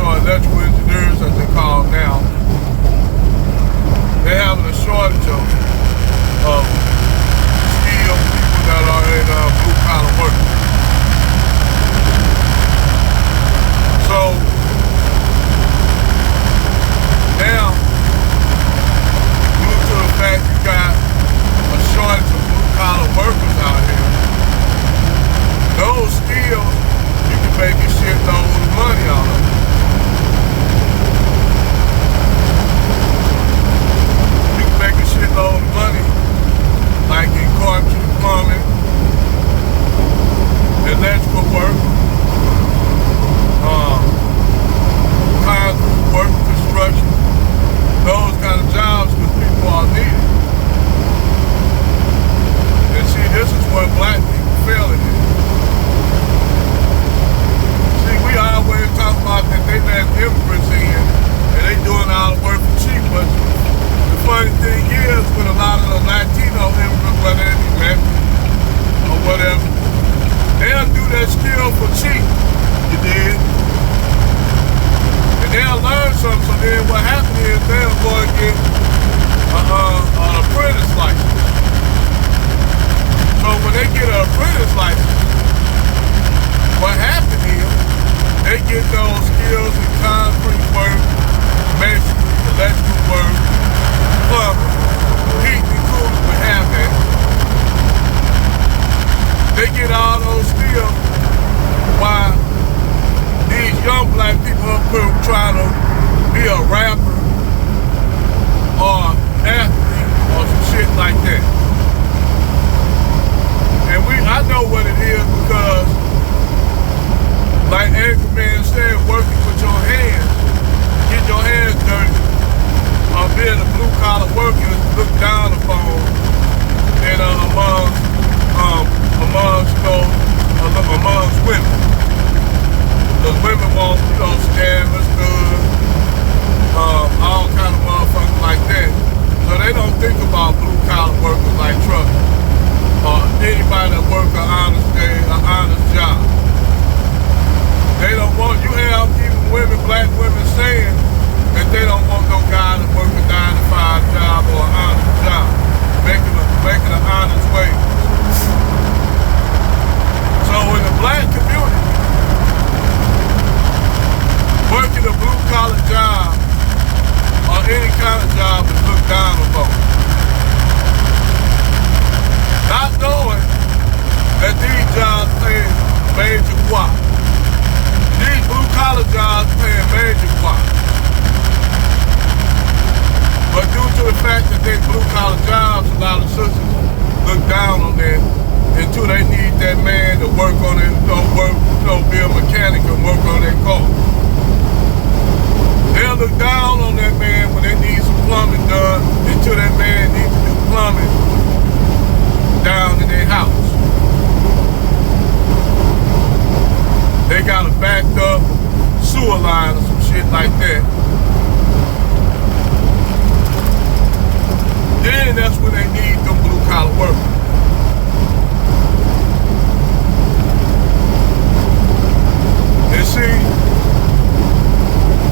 or electrical engineers as they call now, they're having a shortage of skilled people that are in blue-collar work. So now, due to the fact you got a shortage of blue-collar workers out here, those skills, you can make a shitload of money out of them. You can make a shitload of money, like in carpentry, plumbing, electrical work, concrete work, construction, those kind of jobs, because people are needed. And see, this is what black people fail in. See, we always talk about that they let immigrants in and they doing all the work for cheap, but the funny thing is, with a lot of the Latino immigrants, whether they be Mexican or whatever, they'll do that skill for cheap, you did. And they'll learn something, so then what happens is they'll go and get an apprentice license. So when they get an apprentice license, what happens is they get those skills in concrete work, masonry, electrical work, plumbing, heat and cooling, we have that. They get all those skills while these young black people up here trying to be a rapper or athlete or some shit like that. And I know what it is because, like Anchorman said, working with your hands, get your hands dirty, or being a blue-collar worker is looked down upon and amongst women. Because women want, scammers, goods, all kind of motherfuckers like that. So they don't think about blue-collar workers like truckers or anybody that work an honest job. They don't want, you have even women, black women saying that they don't want no guy to work a 9-to-5 job or an honest job, making an honest wage. So in the black community, working a blue-collar job or any kind of job is looked down upon. Not knowing that these jobs pay major guap. These blue-collar jobs pay major guap. But due to the fact that they blue-collar jobs, a lot of sisters look down on that until they need that man to work on it, be a mechanic and work on their car. They'll look down on that man when they need some plumbing done until that man needs to do plumbing down in their house. They got a backed up sewer line or some shit like that. Then that's when they need them blue-collar workers. And see,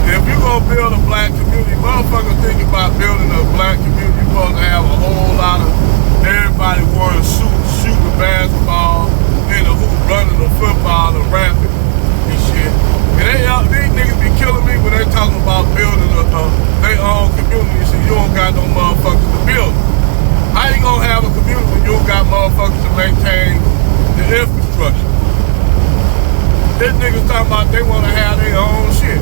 if you're gonna build a black community, motherfuckers think about building a black community, you're supposed to have a whole lot of everybody wearing suits, shooting basketball, in the hoop, running the football and rapping and shit. And these niggas be killing me when they talking about building their own community. So you don't got no motherfuckers to build. How you gonna have a community when you don't got motherfuckers to maintain the infrastructure? This niggas talking about they wanna have their own shit.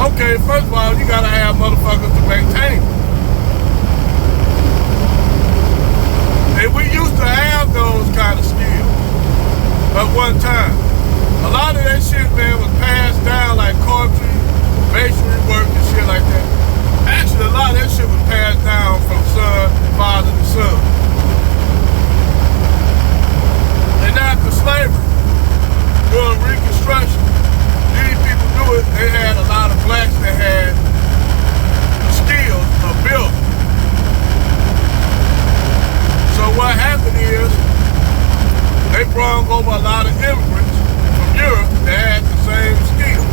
Okay, first of all, you gotta have motherfuckers to maintain it. And we used to have those kind of skills at one time. A lot of that shit, man, was passed down like carpentry, masonry work and shit like that. Actually, a lot of that shit was passed down from father to son. And after slavery, during Reconstruction, these people knew it. They had a lot of blacks that had the skills of building. So what happened is, they brought over a lot of immigrants from Europe that had the same skills.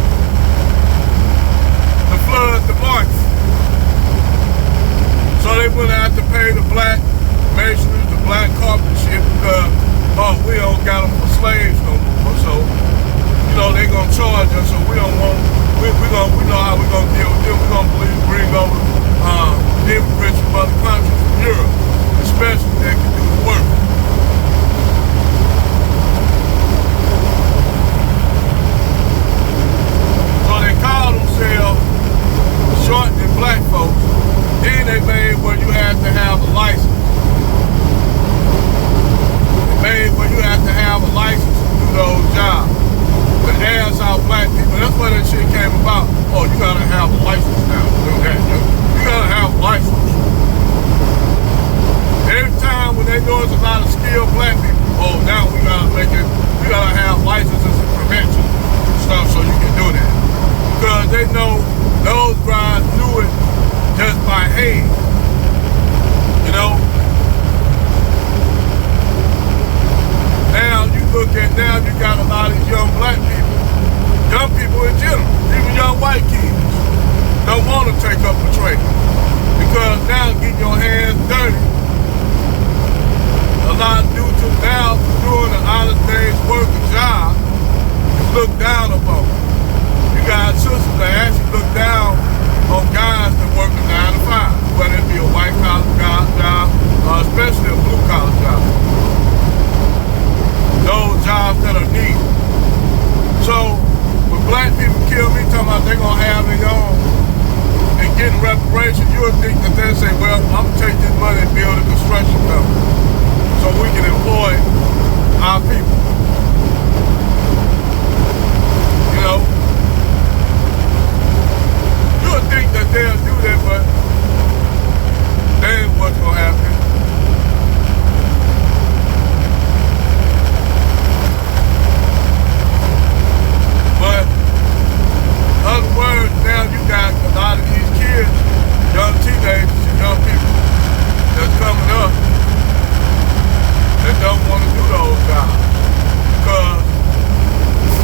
we know how we're gonna deal with them. We're gonna bring over immigrants from other countries, from Europe, especially they can do the work. So they call themselves short and black folks. Then they made where you have to have a license. They made where you have to have a license to do those jobs. To ass out black people. That's where that shit came about. Oh, you gotta have a license now to do that. You gotta have a license. Every time when they know it's a lot of skilled black people, oh, now we gotta have licenses and prevention stuff so you can do that. Because they know those guys do it just by hand. You know? Now you look at you got a lot of young black people, young people in general, even young white kids, don't want to take up a trade. Because now getting your hands dirty, a lot due to now doing an honest day's work of job is looked down upon. You got sisters that actually look down on guys that work a 9 to 5, whether it be a white collar job or especially a blue collar job. Those jobs that are needed. So when black people kill me, talking about they're gonna have their own and getting reparations, you would think that they say, well, I'm gonna take this money and build a construction company so we can employ our people. You know? You would think that they'll do that, but that ain't what's gonna happen. But in other words, now you got a lot of these kids, young teenagers and young people that's coming up that don't want to do those jobs. Because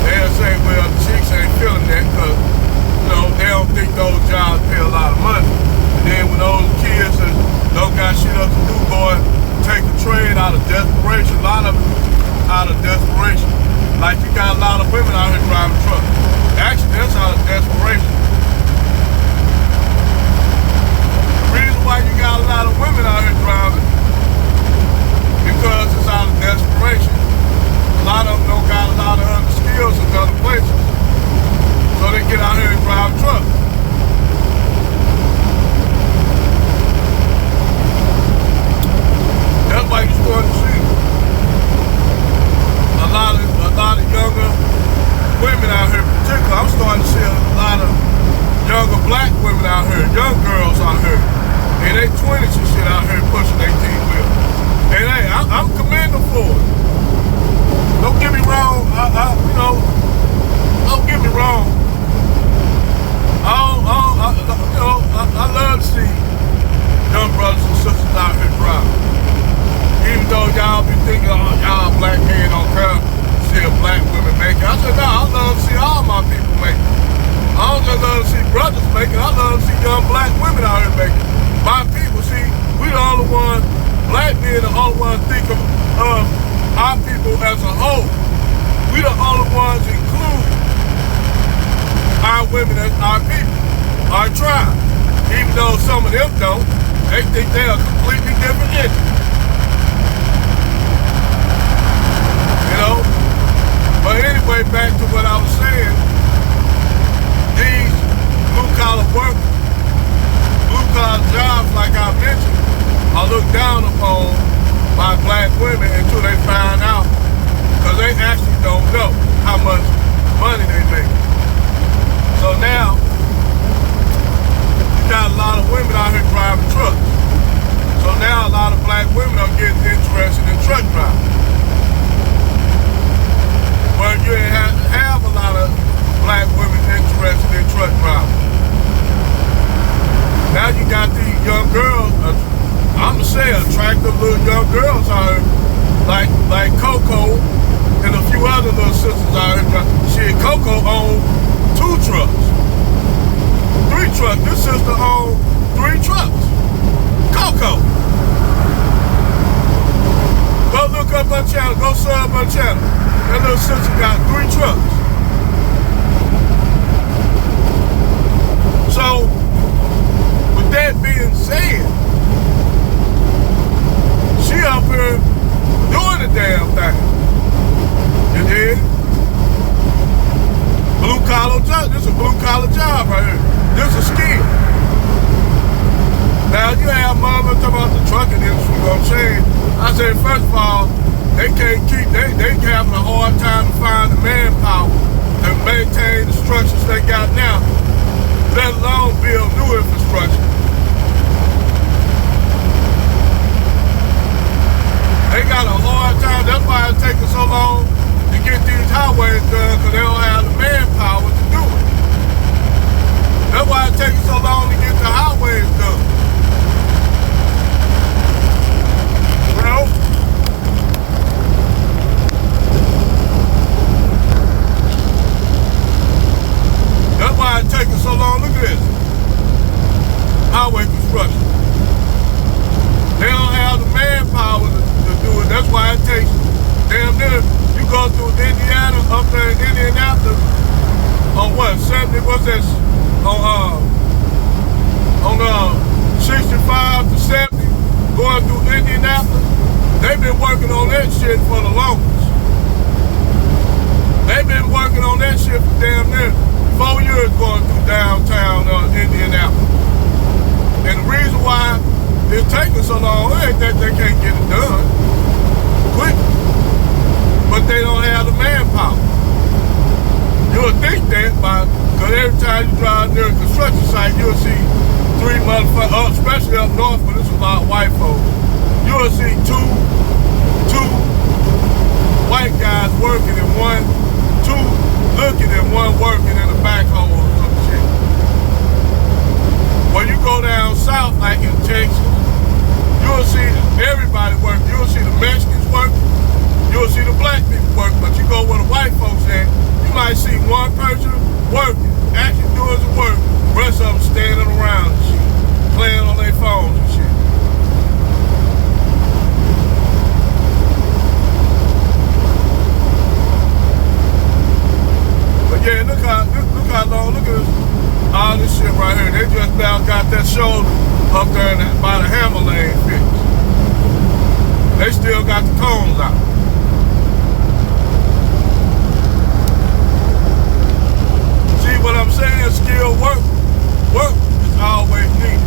they'll say, well, the chicks ain't feeling that because, you know, they don't think those jobs pay a lot of money. And then when those kids that don't got shit up to do, go and take a trade out of desperation, a lot of it out of desperation. Like you got a lot of women out here driving trucks. Actually, that's out of desperation. The reason why you got a lot of women out here driving, because it's out of desperation. A lot of them don't got a lot of other skills in other places. So they get out here and drive trucks. That's why you're starting to see a lot of younger women out here, particularly. I'm starting to see a lot of younger black women out here, young girls out here, in their 20s and shit out here pushing their wheel. And hey, I'm commending them for it. Don't get me wrong. Don't get me wrong. I love to see young brothers and sisters out here driving. Even though y'all be thinking, oh, y'all black men don't care to see black women make it. I said, no, I love to see all my people make it. I don't just love to see brothers make it. I love to see young black women out here make it. My people, see, we the only ones, black men the only ones think of our people as a whole. We the only ones include our women as our people, our tribe. Even though some of them don't, they think they are completely different entities. You know? But anyway, back to what I was saying, these blue-collar workers, blue-collar jobs, like I mentioned, are looked down upon by black women until they find out, because they actually don't know how much money they make. So now, you got a lot of women out here driving trucks. So now a lot of black women are getting interested in truck driving. Well, you ain't have to have a lot of black women interested in truck driving. Now you got these young girls, I'm gonna say attractive little young girls out here, like Coco and a few other little sisters out here driving. Shit, Coco owned 2 trucks, 3 trucks. This sister owned 3 trucks. Coco. Go look up her channel, go sub her channel. That little sister got 3 trucks. $1,000 job right here. This is a skill. Now, you have motherfuckers talking about the trucking industry gonna change. I said, first of all, they having a hard time to find the manpower to maintain the structures they got now, let alone build new infrastructure. They got a hard time. That's why it's taking so long to get these highways done, because they don't have the manpower to do it. That's why it's taking so long to get the highways done. You know? That's why it's taking so long. Look at this. Highway construction. They don't have the manpower to do it. That's why it takes damn near. You go through Indiana, up there in Indianapolis, on what, 70, what's that, on 65 to 70, going through Indianapolis. They've been working on that shit for the longest. They've been working on that shit for damn near 4 years going through downtown Indianapolis. And the reason why it's taking so long ain't that they can't get it done quick, but they don't have the manpower. You'll think that because every time you drive near a construction site, you'll see 3 motherfuckers, especially up north where there's a lot of white folks, you'll see two white guys working and two looking and one working in a backhoe or some shit. When you go down south, like in Texas, you'll see everybody working. You'll see the Mexicans working. You'll see the black people working. But you go where the white folks at, you might see one person working, actually doing some work, the rest of them standing around and shit, playing on their phones and shit. But yeah, look how long, look at this, all this shit right here. They just now got that shoulder up there by the Hammer Lane fixed. They still got the cones out. See what I'm saying? Skilled work is always needed.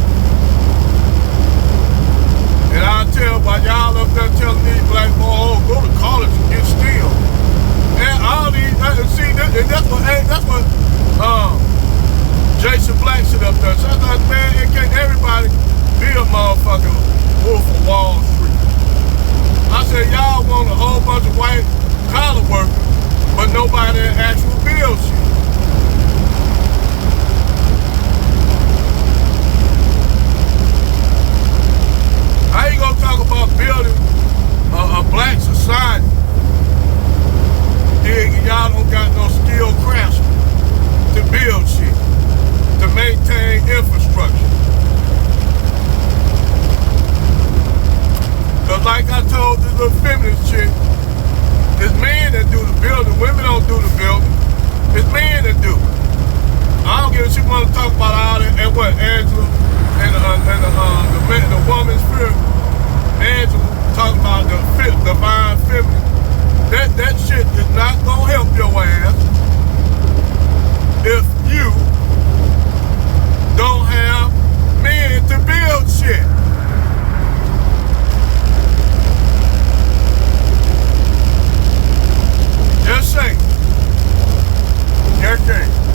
And I tell by y'all up there telling these black boys, oh, go to college and get steel. And all these, see, that's what Jason Black shit up there. So I thought, man, it can't everybody be a motherfucking Wolf of Wall Street. I said, y'all want a whole bunch of white collar workers, but nobody that actual build shit. How you gonna talk about building a black society? Y'all don't got no skilled craftsmen to build shit, to maintain infrastructure. Cause like I told this little feminist chick, it's men that do the building. Women don't do the building. It's men that do it. I don't give a shit. Want to talk about all that and what Angela and the woman's spirit. Angela talking about the divine feminine. That shit is not gonna help your ass if you don't have men to build shit. Just say, okay.